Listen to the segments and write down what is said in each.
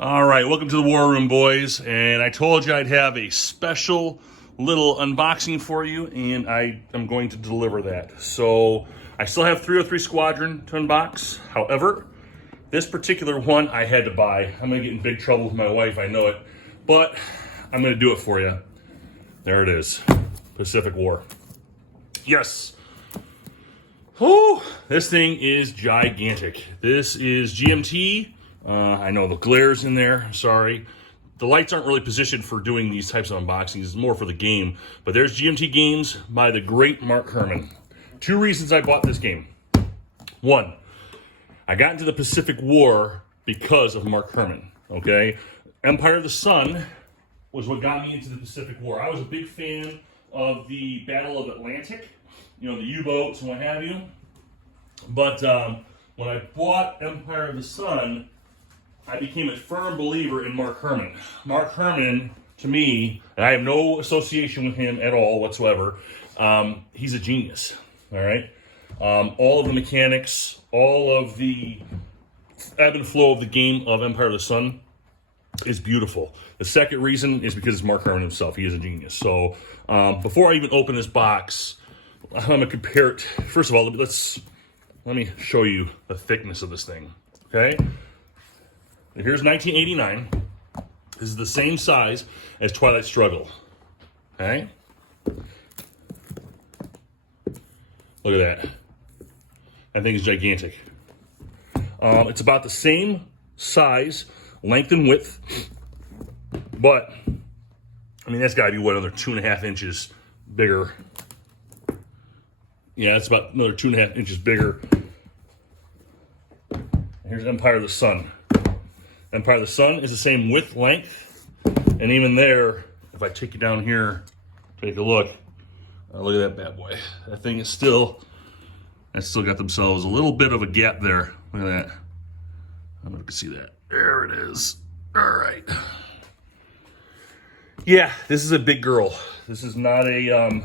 All right, welcome to the War Room, boys. And I told you I'd have a special little unboxing for you, and I am going to deliver that. So I still have 303 Squadron to unbox. However, this particular one I had to buy. I'm going to get in big trouble with my wife, I know it. But I'm going to do it for you. There it is. Pacific War. Yes. Whew, this thing is gigantic. This is GMT. I know the glare's in there, sorry. The lights aren't really positioned for doing these types of unboxings, it's more for the game. But there's GMT Games by the great Mark Herman. Two reasons I bought this game. One, I got into the Pacific War because of Mark Herman, okay? Empire of the Sun was what got me into the Pacific War. I was a big fan of the Battle of Atlantic, you know, the U-boats and what have you. But when I bought Empire of the Sun, I became a firm believer in Mark Herman. Mark Herman, to me, and I have no association with him at all whatsoever, he's a genius, all right? All of the mechanics, all of the ebb and flow of the game of Empire of the Sun is beautiful. The second reason is because it's Mark Herman himself. He is a genius. So before I even open this box, I'm going to compare it. First of all, let me show you the thickness of this thing, okay? Here's 1989. This is the same size as Twilight Struggle, okay? Look at that. That thing is gigantic. It's about the same size, length and width, but, I mean, that's got to be, what, another 2.5 inches bigger. Yeah, it's about another 2.5 inches bigger. Here's Empire of the Sun. Empire of the Sun is the same width, length, and even there, if I take you down here, take a look. Look at that bad boy. That thing is still got themselves a little bit of a gap there. Look at that. I don't know if you can see that. There it is. All right. Yeah, this is a big girl. This is not a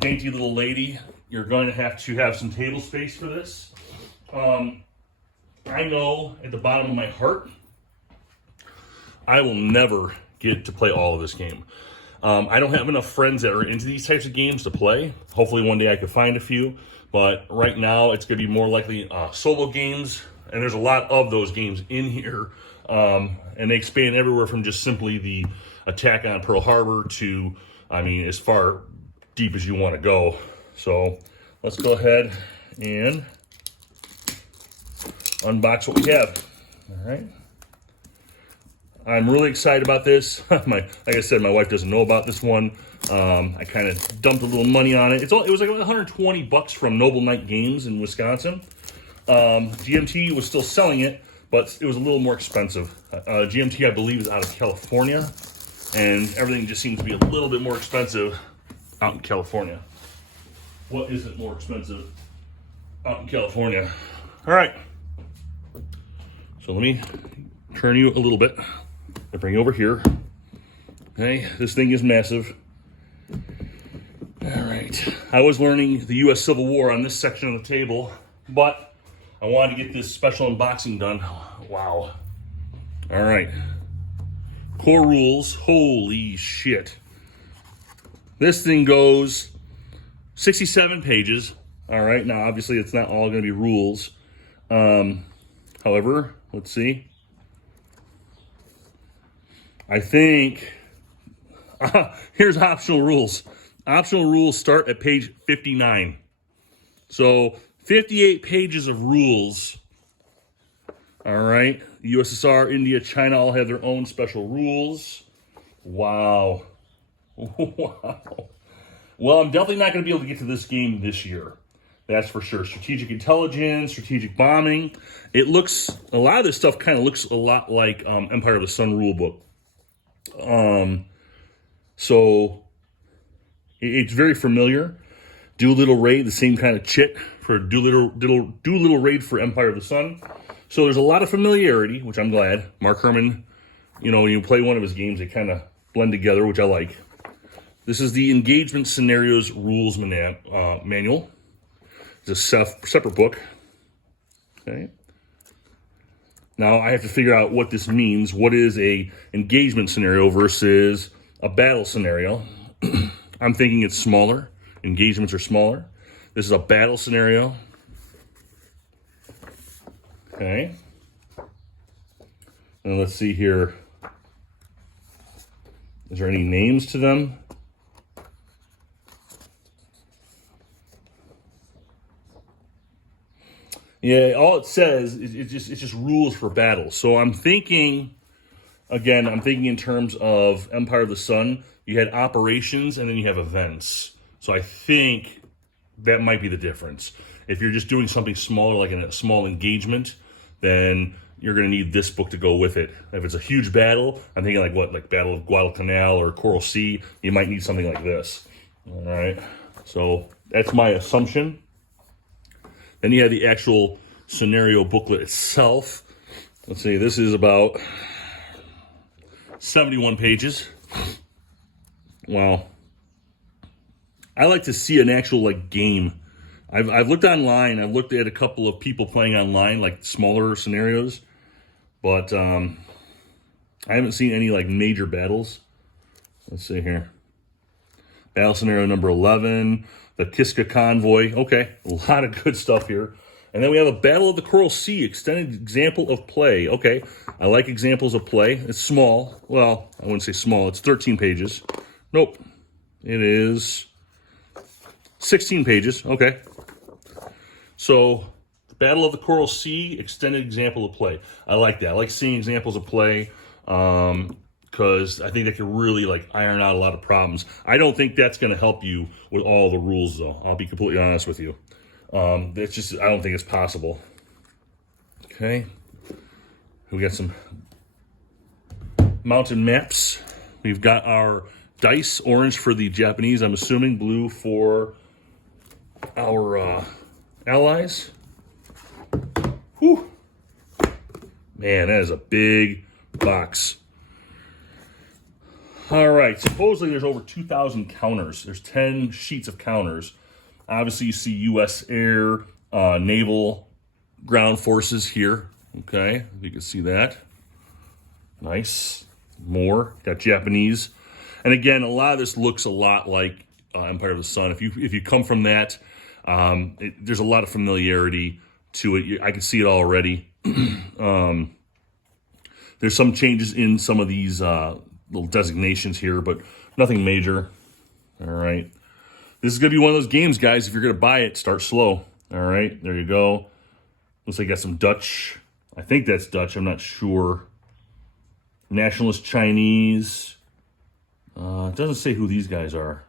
dainty little lady. You're going to have some table space for this. I know at the bottom of my heart, I will never get to play all of this game. I don't have enough friends that are into these types of games to play. Hopefully one day I could find a few, but right now it's going to be more likely solo games, and there's a lot of those games in here, and they expand everywhere from just simply the attack on Pearl Harbor to, I mean, as far deep as you want to go. So let's go ahead and unbox what we have. All right. I'm really excited about this. Like I said, my wife doesn't know about this one. I kind of dumped a little money on it. It was like $120 from Noble Knight Games in Wisconsin. GMT was still selling it, but it was a little more expensive. GMT, I believe, is out of California, and everything just seems to be a little bit more expensive out in California. What isn't more expensive out in California? All right. So let me turn you a little bit. I bring you over here. Okay, this thing is massive. All right. I was learning the U.S. Civil War on this section of the table, but I wanted to get this special unboxing done. Wow. All right. Core rules. Holy shit. This thing goes 67 pages. All right. Now, obviously, it's not all going to be rules. However, let's see. I think, here's optional rules. Optional rules start at page 59. So 58 pages of rules. All right. USSR, India, China all have their own special rules. Wow. Wow. Well, I'm definitely not going to be able to get to this game this year. That's for sure. Strategic intelligence, strategic bombing. A lot of this stuff kind of looks a lot like Empire of the Sun rulebook. So it's very familiar. Doolittle Raid, the same kind of chit for Doolittle Raid for Empire of the Sun. So there's a lot of familiarity, which I'm glad. Mark Herman, you know, when you play one of his games, they kind of blend together, which I like. This is the Engagement Scenarios Rules Manual. It's a separate book. Okay. Now I have to figure out what this means. What is a engagement scenario versus a battle scenario? I'm thinking it's smaller. Engagements are smaller. This is a battle scenario. Okay. And let's see here. Is there any names to them? Yeah, all it says is it's just rules for battle. So I'm thinking, again, I'm thinking in terms of Empire of the Sun. You had operations and then you have events. So I think that might be the difference. If you're just doing something smaller, like in a small engagement, then you're going to need this book to go with it. If it's a huge battle, I'm thinking like Battle of Guadalcanal or Coral Sea, you might need something like this. All right, so that's my assumption. Then you have the actual scenario booklet itself. Let's see, this is about 71 pages. Wow. I like to see an actual game. I've looked online. I've looked at a couple of people playing online, like smaller scenarios, but I haven't seen any major battles. Let's see here. Battle scenario number 11, the Kiska Convoy. Okay, a lot of good stuff here. And then we have a Battle of the Coral Sea, extended example of play. Okay, I like examples of play. It's small. Well, I wouldn't say small. It's 13 pages. Nope. It is 16 pages. Okay. So, Battle of the Coral Sea, extended example of play. I like that. I like seeing examples of play because I think that can really iron out a lot of problems. I don't think that's going to help you with all the rules, though. I'll be completely honest with you. It's just, I don't think it's possible. Okay. We got some mountain maps. We've got our dice, orange for the Japanese, I'm assuming, blue for our allies. Whew. Man, that is a big box. All right, supposedly there's over 2,000 counters. There's 10 sheets of counters. Obviously, you see U.S. Air, Naval, Ground Forces here. Okay, you can see that. Nice. More. Got Japanese. And again, a lot of this looks a lot like Empire of the Sun. If you come from that, there's a lot of familiarity to it. I can see it already. There's some changes in some of these little designations here, but nothing major. All right. This is going to be one of those games, guys. If you're going to buy it, start slow. All right. There you go. Looks like I got some Dutch. I think that's Dutch. I'm not sure. Nationalist Chinese. It doesn't say who these guys are.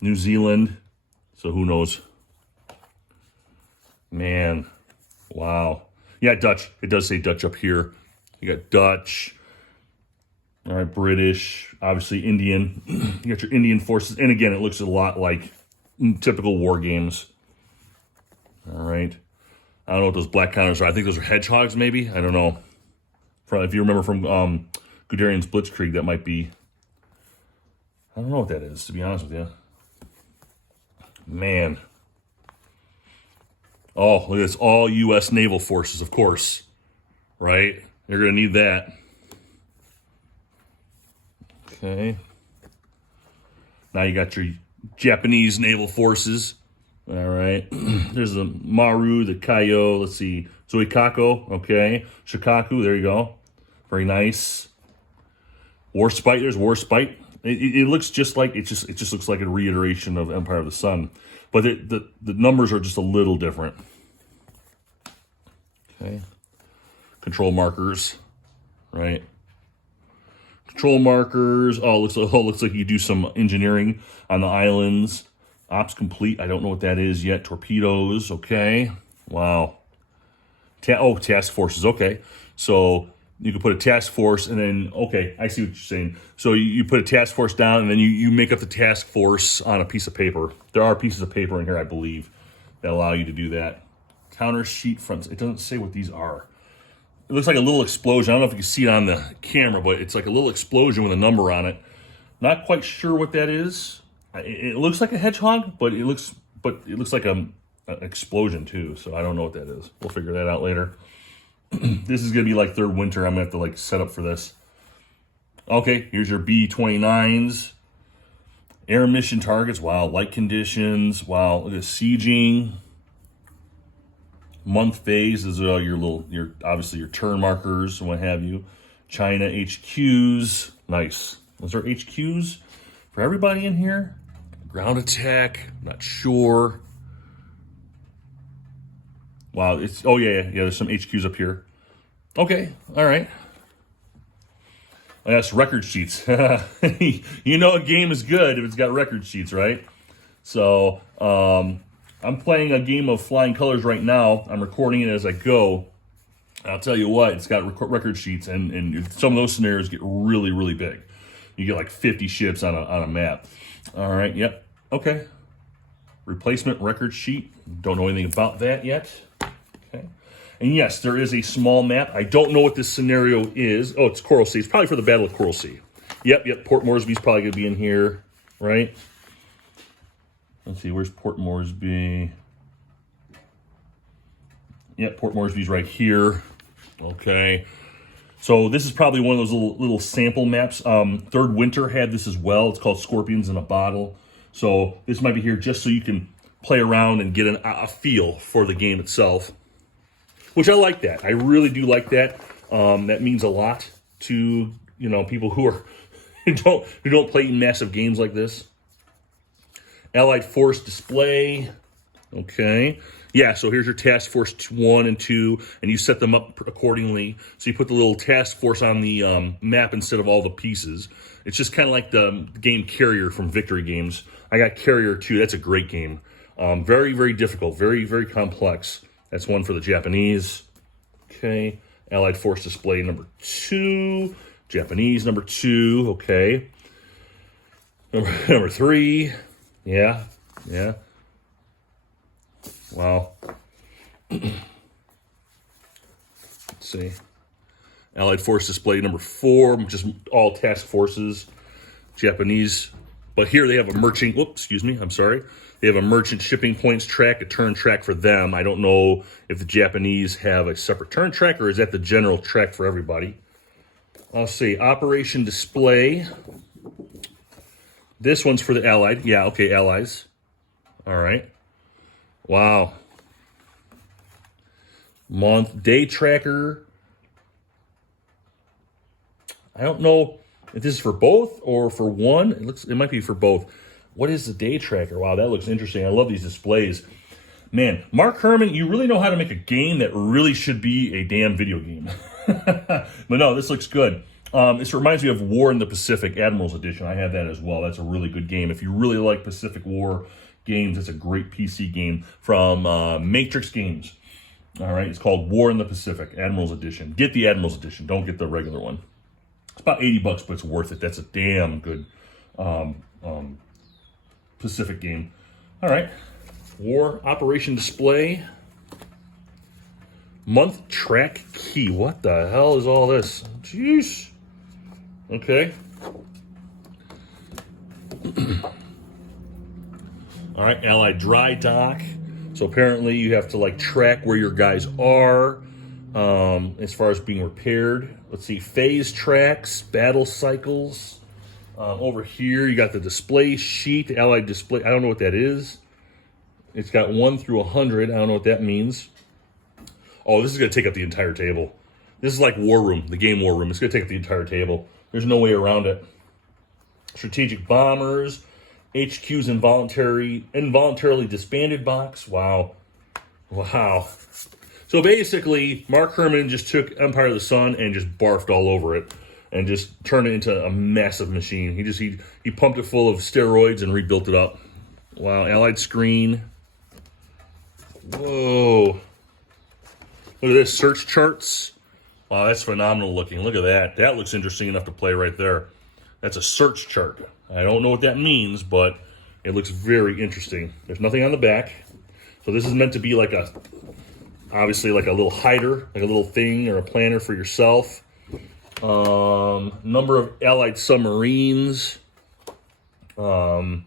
New Zealand. So who knows? Man. Wow. Yeah, Dutch. It does say Dutch up here. You got Dutch. All right, British. Obviously Indian. You got your Indian forces. And again, it looks a lot like typical war games. All right. I don't know what those black counters are. I think those are hedgehogs, maybe. I don't know. If you remember from Guderian's Blitzkrieg, that might be. I don't know what that is, to be honest with you. Man. Oh, look at this. All U.S. naval forces, of course. Right? You're going to need that. Okay. Now you got your Japanese naval forces. All right. There's the Maru, the Kaio. Let's see. Zuikako. Okay. Shikaku. There you go. Very nice. Warspite. There's Warspite. It looks just like it just looks like a reiteration of Empire of the Sun, but the numbers are just a little different. Okay. Control markers. Right. Control markers. Oh, looks like you do some engineering on the islands. Ops complete. I don't know what that is yet. Torpedoes. Okay. Wow. Task forces. Okay. So you can put a task force and then, okay, I see what you're saying. So you put a task force down and then you make up the task force on a piece of paper. There are pieces of paper in here, I believe, that allow you to do that. Counter sheet fronts. It doesn't say what these are. It looks like a little explosion. I don't know if you can see it on the camera, but it's like a little explosion with a number on it. Not quite sure what that is. It looks like a hedgehog, but it looks like an explosion too. So I don't know what that is. We'll figure that out later. This is going to be like third winter. I'm going to have to like set up for this. Okay, here's your B-29s. Air mission targets. Wow, light conditions. Wow, look at sieging. Month phase is your obviously your turn markers and what have you. China HQs. Nice. Those are HQs for everybody in here. Ground attack. Not sure. Wow, it's yeah. There's some HQs up here. Okay, all right. That's record sheets. You know a game is good if it's got record sheets, right? So I'm playing a game of Flying Colors right now. I'm recording it as I go. I'll tell you what, it's got record sheets, and some of those scenarios get really, really big. You get like 50 ships on a map. All right, yep, okay. Replacement record sheet. Don't know anything about that yet. Okay. And yes, there is a small map. I don't know what this scenario is. Oh, it's Coral Sea. It's probably for the Battle of Coral Sea. Yep. Port Moresby's probably going to be in here, right? Let's see, where's Port Moresby? Yep, Port Moresby's right here. Okay. So this is probably one of those little sample maps. Third Winter had this as well. It's called Scorpions in a Bottle. So this might be here just so you can play around and get a feel for the game itself. Which I like that. I really do like that. That means a lot to people who don't play massive games like this. Allied Force display. Okay. Yeah, so here's your Task Force 1 and 2, and you set them up accordingly. So you put the little task force on the map instead of all the pieces. It's just kind of like the game Carrier from Victory Games. I got Carrier 2. That's a great game. Very, very difficult. Very, very complex. That's one for the Japanese. Okay. Allied Force display number 2. Japanese number 2. Okay. Number 3. Yeah. Wow. Let's see. Allied Force display number 4, just all task forces. Japanese. But here they have a merchant, They have a merchant shipping points track, a turn track for them. I don't know if the Japanese have a separate turn track or is that the general track for everybody. I'll see. Operation display. This one's for the Allied. Yeah, okay, Allies. All right. Wow. Month, day tracker. I don't know if this is for both or for one. It might be for both. What is the day tracker? Wow, that looks interesting. I love these displays. Man, Mark Herman, you really know how to make a game that really should be a damn video game. But no, this looks good. This reminds me of War in the Pacific, Admiral's Edition. I have that as well. That's a really good game. If you really like Pacific War games, it's a great PC game from Matrix Games. All right, it's called War in the Pacific, Admiral's Edition. Get the Admiral's Edition. Don't get the regular one. It's about $80, but it's worth it. That's a damn good Pacific game. All right, War Operation Display. Month Track Key. What the hell is all this? Jeez. Okay. All right, Allied Dry Dock. So apparently you have to like track where your guys are as far as being repaired. Let's see, phase tracks, battle cycles. Over here you got the display sheet, Allied display. I don't know what that is. It's got 1 through 100. I don't know what that means. Oh, this is going to take up the entire table. This is like War Room, the game War Room. It's going to take up the entire table. There's no way around it. Strategic bombers. HQ's involuntarily disbanded box. Wow. So basically, Mark Herman just took Empire of the Sun and just barfed all over it and just turned it into a massive machine. He pumped it full of steroids and rebuilt it up. Wow, Allied screen. Whoa. Look at this, search charts. Wow, that's phenomenal looking. Look at that. That looks interesting enough to play right there. That's a search chart. I don't know what that means, but it looks very interesting. There's nothing on the back. So this is meant to be like obviously like a little hider, like a little thing or a planner for yourself. Number of Allied submarines. Ground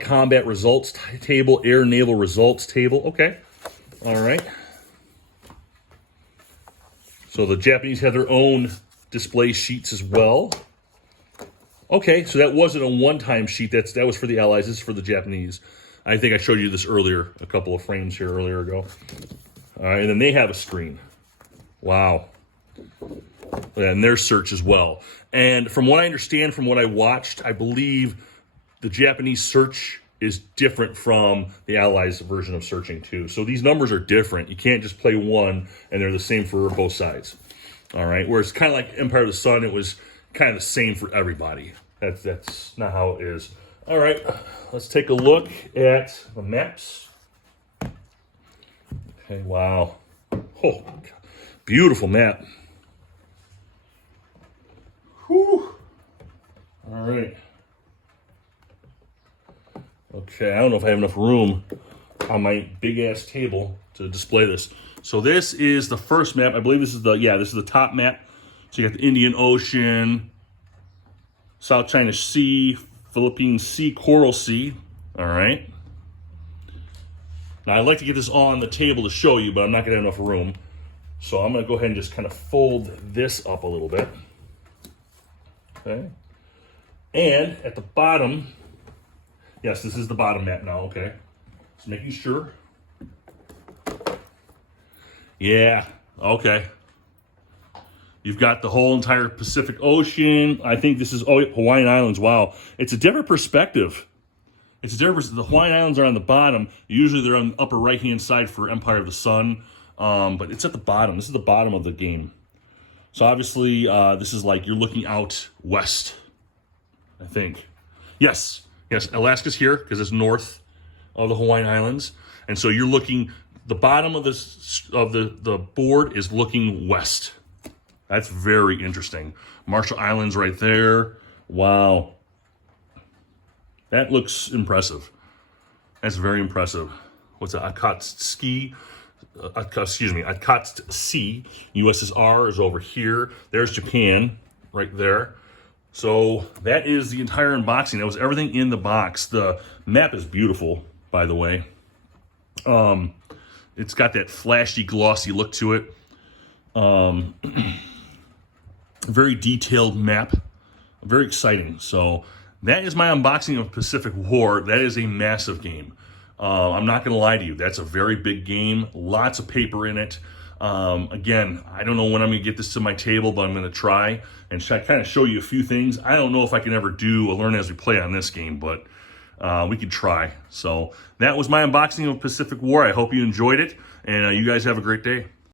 combat results table, air naval results table. Okay. All right. So the Japanese have their own display sheets as well. Okay, so that wasn't a one-time sheet. That was for the Allies. This is for the Japanese. I think I showed you this earlier, a couple of frames here earlier ago. All right, and then they have a screen. Wow. And their search as well. And from what I understand, from what I watched, I believe the Japanese search is different from the Allies' version of searching too. So these numbers are different. You can't just play one and they're the same for both sides. All right, whereas kind of like Empire of the Sun, it was kind of the same for everybody. That's not how it is. All right, let's take a look at the maps. Okay, wow. Oh, beautiful map. Whew. All right. Okay, I don't know if I have enough room on my big-ass table to display this. So this is the first map. I believe this is the top map. So you got the Indian Ocean, South China Sea, Philippine Sea, Coral Sea. All right. Now, I'd like to get this all on the table to show you, but I'm not going to have enough room. So I'm going to go ahead and just kind of fold this up a little bit. Okay. And at the bottom, yes, this is the bottom map now, okay. Just making sure. Yeah, okay. You've got the whole entire Pacific Ocean. I think this is, Hawaiian Islands, wow. It's a different perspective. It's a different, the Hawaiian Islands are on the bottom. Usually they're on the upper right-hand side for Empire of the Sun, but it's at the bottom. This is the bottom of the game. So obviously, this is like you're looking out west, I think. Yes, Alaska's here because it's north of the Hawaiian Islands. And so you're looking, the bottom of the board is looking west. That's very interesting. Marshall Islands right there. Wow. That looks impressive. That's very impressive. What's that? Akatsuki USSR is over here. There's Japan right there. So that is the entire unboxing. That was everything in the box. The map is beautiful, by the way. It's got that flashy, glossy look to it. Very detailed map. Very exciting. So that is my unboxing of Pacific War. That is a massive game. I'm not going to lie to you. That's a very big game. Lots of paper in it. Again, I don't know when I'm going to get this to my table, but I'm going to try and kind of show you a few things. I don't know if I can ever do a learn as we play on this game, but we could try. So that was my unboxing of Pacific War. I hope you enjoyed it, and you guys have a great day.